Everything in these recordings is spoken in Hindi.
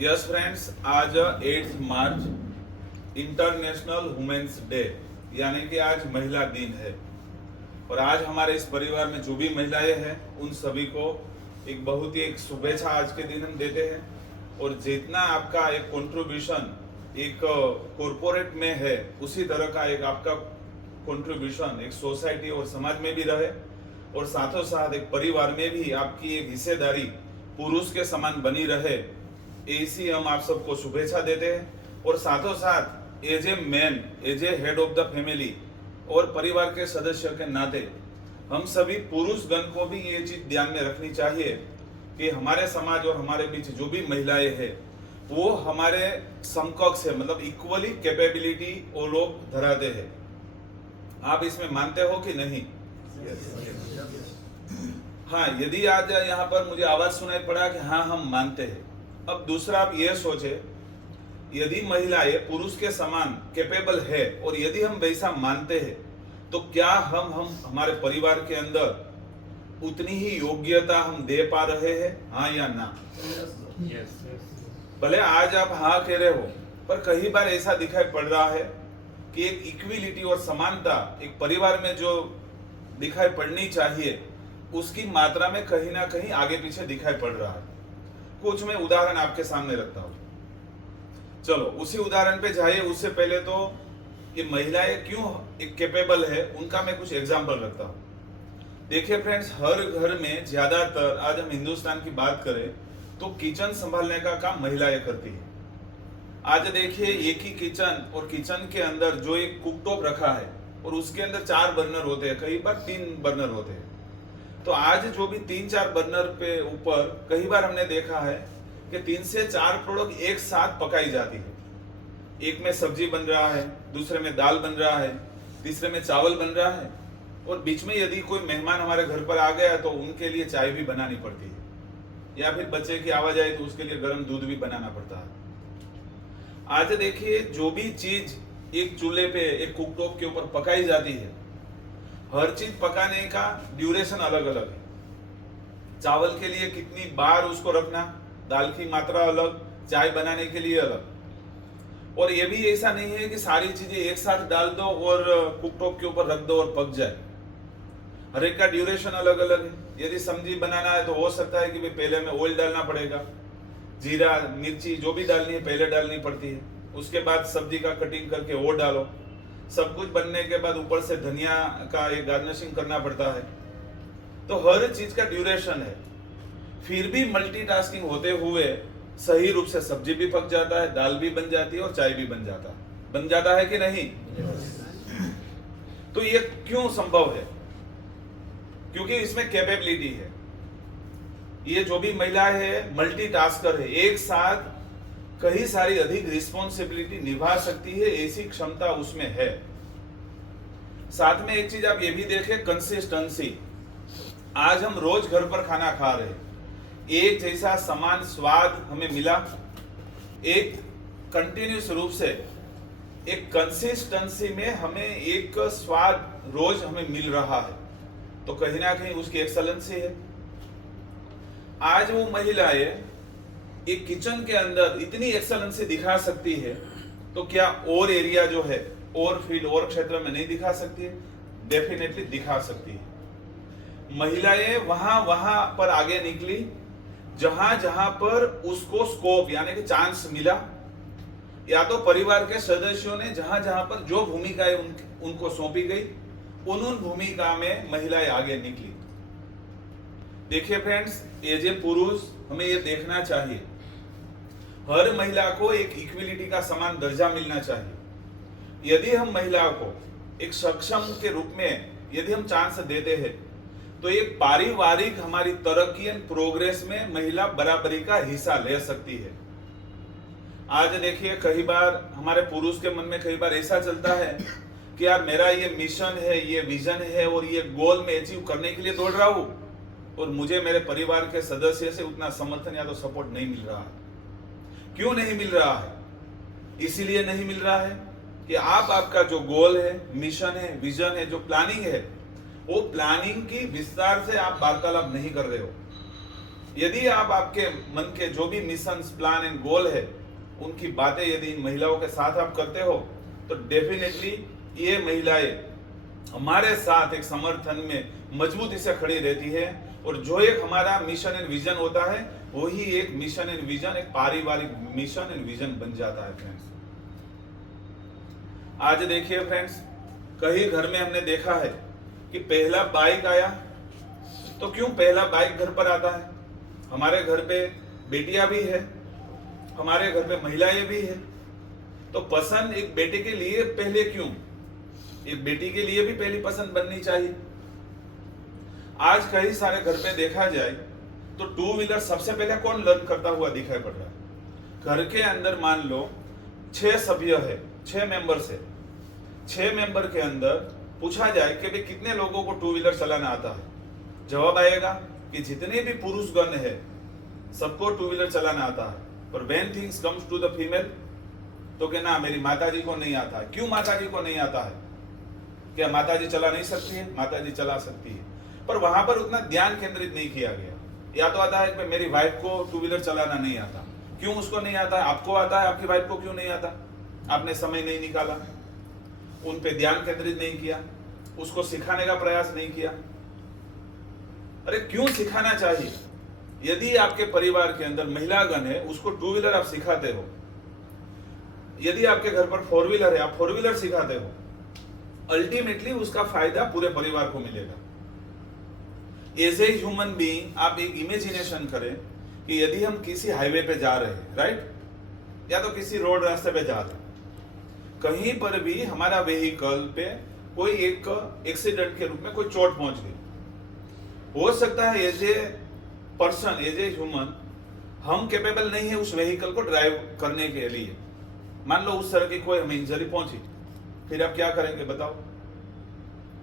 यस फ्रेंड्स, आज 8 मार्च इंटरनेशनल वुमेन्स डे यानी कि आज महिला दिन है। और आज हमारे इस परिवार में जो भी महिलाएं हैं उन सभी को एक बहुत ही एक शुभेच्छा आज के दिन हम देते हैं। और जितना आपका एक कंट्रीब्यूशन एक कॉरपोरेट में है उसी तरह का एक आपका कंट्रीब्यूशन एक सोसाइटी और समाज में भी रहे, और साथों साथ एक परिवार में भी आपकी एक हिस्सेदारी पुरुष के समान बनी रहे, ऐसी हम आप सबको शुभेच्छा देते हैं। और साथों साथ as a man, as a head of the family और परिवार के सदस्य के नाते हम सभी पुरुष गण को भी ये चीज ध्यान में रखनी चाहिए कि हमारे समाज और हमारे बीच जो भी महिलाएं हैं वो हमारे समकक्ष है, मतलब इक्वली कैपेबिलिटी वो लोग धराते हैं। आप इसमें मानते हो कि नहीं? हाँ, यदि आज यहाँ पर मुझे आवाज सुनाई पड़ा कि हाँ हम मानते हैं। अब दूसरा आप ये सोचे, यदि महिलाएं पुरुष के समान कैपेबल है और यदि हम वैसा मानते हैं तो क्या हम हमारे परिवार के अंदर उतनी ही योग्यता हम दे पा रहे हैं, हाँ या ना? भले आज आप हाँ कह रहे हो, पर कई बार ऐसा दिखाई पड़ रहा है कि एक इक्विलिटी और समानता एक परिवार में जो दिखाई पड़नी चाहिए उसकी मात्रा में कहीं ना कहीं आगे पीछे दिखाई पड़ रहा है। कुछ मैं उदाहरण आपके सामने रखता हूं। चलो उसी उदाहरण पे जाइए। उससे पहले तो ये महिलाएं क्यों एक कैपेबल है उनका मैं कुछ एग्जांपल रखता हूं। देखिए फ्रेंड्स, हर घर में ज्यादातर, आज हम हिंदुस्तान की बात करें तो किचन संभालने का काम महिलाएं करती है। आज देखिए एक ही किचन, और किचन के अंदर जो एक कुकटॉप रखा है और उसके अंदर 4 बर्नर होते हैं, कई बार 3 बर्नर होते हैं। तो आज जो भी 3-4 बर्नर पे ऊपर कई बार हमने देखा है कि 3 से 4 प्रोडक्ट एक साथ पकाई जाती है। एक में सब्जी बन रहा है, दूसरे में दाल बन रहा है, तीसरे में चावल बन रहा है, और बीच में यदि कोई मेहमान हमारे घर पर आ गया तो उनके लिए चाय भी बनानी पड़ती है, या फिर बच्चे की आवाज आई तो उसके लिए गर्म दूध भी बनाना पड़ता है। आज देखिए जो भी चीज एक चूल्हे पे एक कुकटॉप के ऊपर पकाई जाती है, हर चीज पकाने का ड्यूरेशन अलग अलग है। चावल के लिए कितनी बार उसको रखना, दाल की मात्रा अलग, चाय बनाने के लिए अलग। और ये भी ऐसा नहीं है कि सारी चीजें एक साथ डाल दो और कुकटॉप के ऊपर रख दो और पक जाए। हर एक का ड्यूरेशन अलग अलग है। यदि सब्जी बनाना है तो हो सकता है कि भाई पहले में ऑयल डालना पड़ेगा, जीरा मिर्ची जो भी डालनी है पहले डालनी पड़ती है, उसके बाद सब्जी का कटिंग करके वो डालो, सब कुछ बनने के बाद ऊपर से धनिया का एक गार्निशिंग करना पड़ता है। तो हर चीज का ड्यूरेशन है। फिर भी मल्टीटास्किंग होते हुए सही रूप से सब्जी भी पक जाता है, दाल भी बन जाती है और चाय भी बन जाता है कि नहीं? तो ये क्यों संभव है? क्योंकि इसमें कैपेबिलिटी है। ये जो भी महिला है मल्टीटास्कर है, एक साथ कई सारी अधिक रिस्पॉन्सिबिलिटी निभा सकती है, ऐसी क्षमता उसमें है। साथ में एक चीज आप ये भी देखें, कंसिस्टेंसी। आज हम रोज घर पर खाना खा रहे हैं, एक जैसा समान स्वाद हमें मिला, एक कंटिन्यूस रूप से एक कंसिस्टेंसी में हमें एक स्वाद रोज हमें मिल रहा है, तो कहीं ना कहीं उसकी एक्सेलेंसी है। आज वो महिलाएं एक किचन के अंदर इतनी एक्सेलेंसी दिखा सकती है, तो क्या और एरिया जो है और फील्ड और क्षेत्र में नहीं दिखा सकती है? डेफिनेटली दिखा सकती है। महिलाएं वहां पर आगे निकली जहां जहां पर उसको स्कोप यानी कि चांस मिला, या तो परिवार के सदस्यों ने जहां जहां पर जो भूमिकाएं उनको सौंपी गई उन भूमिका में महिलाएं आगे निकली। देखिए फ्रेंड्स, एज ए पुरुष हमें ये देखना चाहिए, हर महिला को एक इक्विलिटी का समान दर्जा मिलना चाहिए। यदि हम महिला को एक सक्षम के रूप में यदि हम चांस देते हैं तो एक पारिवारिक हमारी तरक्की एंड प्रोग्रेस में महिला बराबरी का हिस्सा ले सकती है। आज देखिए कई बार हमारे पुरुष के मन में कई बार ऐसा चलता है कि यार मेरा ये मिशन है, ये विजन है और ये गोल में अचीव करने के लिए दौड़ रहा हूं, और मुझे मेरे परिवार के सदस्य से उतना समर्थन या तो सपोर्ट नहीं मिल रहा है। क्यों नहीं मिल रहा है? इसीलिए नहीं मिल रहा है कि आपका जो गोल है, मिशन है, विजन है, जो प्लानिंग है, वो प्लानिंग की विस्तार से आप वार्तालाप नहीं कर रहे हो। यदि आप आपके मन के जो भी मिशन, प्लान एंड गोल है, उनकी बातें यदि इन महिलाओं के साथ आप करते हो, तो डेफिनेटली ये महिलाएं हमारे साथ एक समर्थन में मजबूती से खड़ी रहती है, और जो एक हमारा मिशन एंड विजन होता है, वही एक मिशन एंड विजन, एक पारिवारिक मिशन एंड विजन बन जाता है फ्रेंड्स। आज देखिए फ्रेंड्स, कई घर में हमने देखा है कि पहला बाइक आया, तो क्यों पहला बाइक घर पर आता है? हमारे घर पे बेटियां भी है, हमारे घर पे महिलाएं भी है, तो पसंद एक बेटे के लिए पहले क्यों? एक बेटी के लिए भी पहली पसंद बननी चाहिए। आज कई सारे घर पे देखा जाए तो टू व्हीलर सबसे पहले कौन लर्न करता हुआ दिखाई पड़ रहा है? घर के अंदर मान लो 6 सभ्य है, 6 मेंबर्स है, 6 मेंबर के अंदर पूछा जाए कि भाई कितने लोगों को टू व्हीलर चलाना आता है, जवाब आएगा कि जितने भी पुरुष गण है सबको टू व्हीलर चलाना आता है। पर when things comes to the female, तो कि ना मेरी माताजी को नहीं आता है। क्यों माताजी को नहीं आता है? क्या माताजी चला नहीं सकती है? माताजी चला सकती है, पर वहां पर उतना ध्यान केंद्रित नहीं किया गया। या तो आता है कि मेरी वाइफ को टू व्हीलर चलाना नहीं आता। क्यों उसको नहीं आता है? आपको आता है, आपकी वाइफ को क्यों नहीं आता? आपने समय नहीं निकाला, उन पे ध्यान केंद्रित नहीं किया, उसको सिखाने का प्रयास नहीं किया। अरे क्यों सिखाना चाहिए? यदि आपके परिवार के अंदर महिलागण है, उसको टू व्हीलर आप सिखाते हो, यदि आपके घर पर 4 व्हीलर है, आप 4 व्हीलर सिखाते हो, अल्टीमेटली उसका फायदा पूरे परिवार को मिलेगा। एज ए ह्यूमन बीइंग आप एक इमेजिनेशन करें कि यदि हम किसी हाईवे पे जा रहे हैं, राइट, या तो किसी रोड रास्ते पे जा रहे हैं, कहीं पर भी हमारा व्हीकल पे कोई एक एक्सीडेंट के रूप में कोई चोट पहुंच गई, हो सकता है as a person, as a human, हम कैपेबल नहीं है उस व्हीकल को ड्राइव करने के लिए। मान लो उस तरह की कोई हमें इंजरी पहुंची, फिर आप क्या करेंगे बताओ?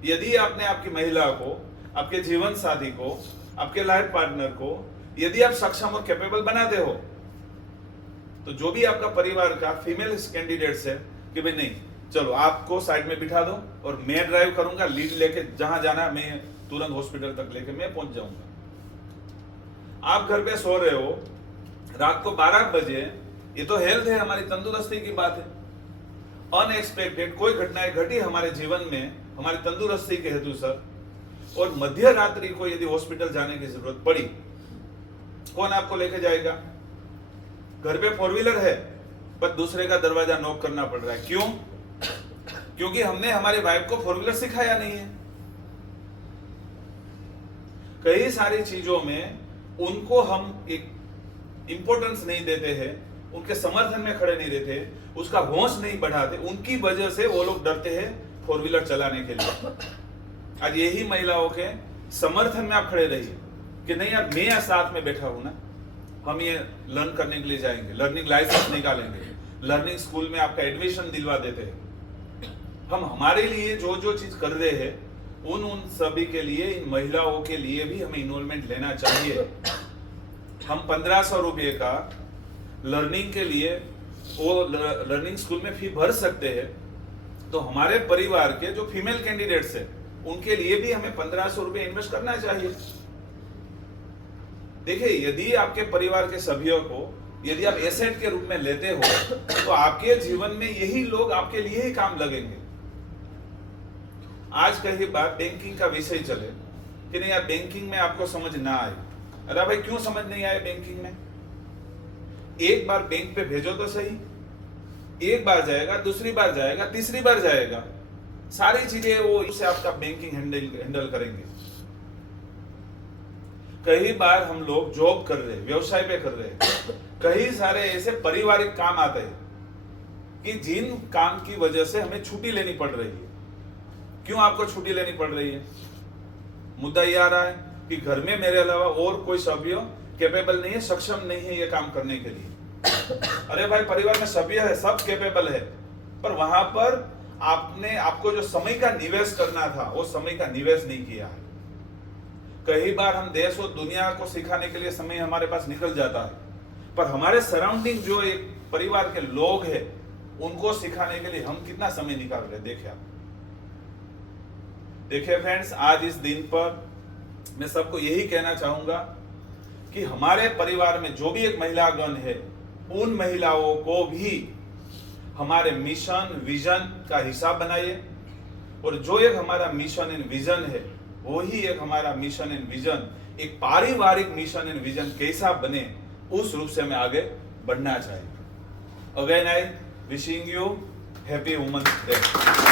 यदि आपने आपकी महिला को, आपके जीवन साथी को, आपके लाइफ पार्टनर को यदि आप सक्षम और कैपेबल बनाते हो, तो जो भी आपका परिवार का फीमेल कैंडिडेट्स है कि भाई नहीं, चलो आपको साइड में बिठा दो और मैं ड्राइव करूंगा, लीड लेके जहां जाना मैं तुरंत हॉस्पिटल तक लेके मैं पहुंच जाऊंगा। आप घर पे सो रहे हो रात को 12 बजे, ये तो हेल्थ है, हमारी तंदुरुस्ती की बात है। अनएक्सपेक्टेड कोई घटनाएं घटी हमारे जीवन में हमारी तंदुरुस्ती के हेतु सर, और मध्य रात्रि को यदि हॉस्पिटल जाने की जरूरत पड़ी, कौन आपको लेके जाएगा? घर पे 4 व्हीलर है, पर दूसरे का दरवाजा नॉक करना पड़ रहा है। क्यों? क्योंकि हमने हमारी वाइफ को 4 व्हीलर सिखाया नहीं है। कई सारी चीजों में उनको हम एक इंपॉर्टेंस नहीं देते हैं, उनके समर्थन में खड़े नहीं रहते, उसका होश नहीं बढ़ाते, उनकी वजह से वो लोग डरते हैं 4 व्हीलर चलाने के लिए। आज यही महिलाओं के समर्थन में आप खड़े रहिए कि नहीं यार, मैं यहाँ साथ में बैठा हूं ना, हम ये लर्न करने के लिए जाएंगे, लर्निंग लाइसेंस निकालेंगे, लर्निंग स्कूल में आपका एडमिशन दिलवा देते हैं। हम हमारे लिए जो जो चीज कर रहे हैं, उन सभी के लिए, इन महिलाओं के लिए भी हमें इन्वॉल्वमेंट लेना चाहिए। हम 1500 रुपये का लर्निंग के लिए वो लर्निंग स्कूल में फी भर सकते हैं, तो हमारे परिवार के जो फीमेल कैंडिडेट्स हैं उनके लिए भी हमें 1500 रुपये इन्वेस्ट करना चाहिए। देखिए, यदि आपके परिवार के सभ्यों को यदि आप एसेट के रूप में लेते हो, तो आपके जीवन में यही लोग आपके लिए ही काम लगेंगे। आज कई बार बैंकिंग का विषय चले कि नहीं यार, बैंकिंग में आपको समझ ना आए। अरे भाई, क्यों समझ नहीं आए बैंकिंग में? एक बार बैंक पे भेजो तो सही, एक बार जाएगा, दूसरी बार जाएगा, तीसरी बार जाएगा, सारी चीजें वो उससे आपका बैंकिंग हैंडल करेंगे। कई बार हम लोग जॉब कर रहे हैं, व्यवसाय पे कर रहे हैं, कई सारे ऐसे पारिवारिक काम आते हैं कि जिन काम की वजह से हमें छुट्टी लेनी पड़ रही है। क्यों आपको छुट्टी लेनी पड़ रही है? मुद्दा ये आ रहा है कि घर में मेरे अलावा और कोई सभ्य कैपेबल नहीं है, सक्षम नहीं है ये काम करने के लिए। अरे भाई, परिवार में सभ्य है, सब कैपेबल है, पर वहां पर आपको जो समय का निवेश करना था, वो समय का निवेश नहीं किया है। कई बार हम देश और दुनिया को सिखाने के लिए समय हमारे पास निकल जाता है, पर हमारे सराउंडिंग जो एक परिवार के लोग हैं, उनको सिखाने के लिए हम कितना समय निकाल रहे हैं। देखिए आप, देखिए फ्रेंड्स, आज इस दिन पर मैं सबको यही कहना चाहूंगा कि हमारे परिवार में जो भी एक महिलागण है, उन महिलाओं को भी हमारे मिशन विजन का हिस्सा बनाइए, और जो एक हमारा मिशन एंड विजन है वो ही एक हमारा मिशन एंड विजन, एक पारिवारिक मिशन एंड विजन कैसा बने, उस रूप से हमें आगे बढ़ना चाहिए। Again I wishing you happy women's day.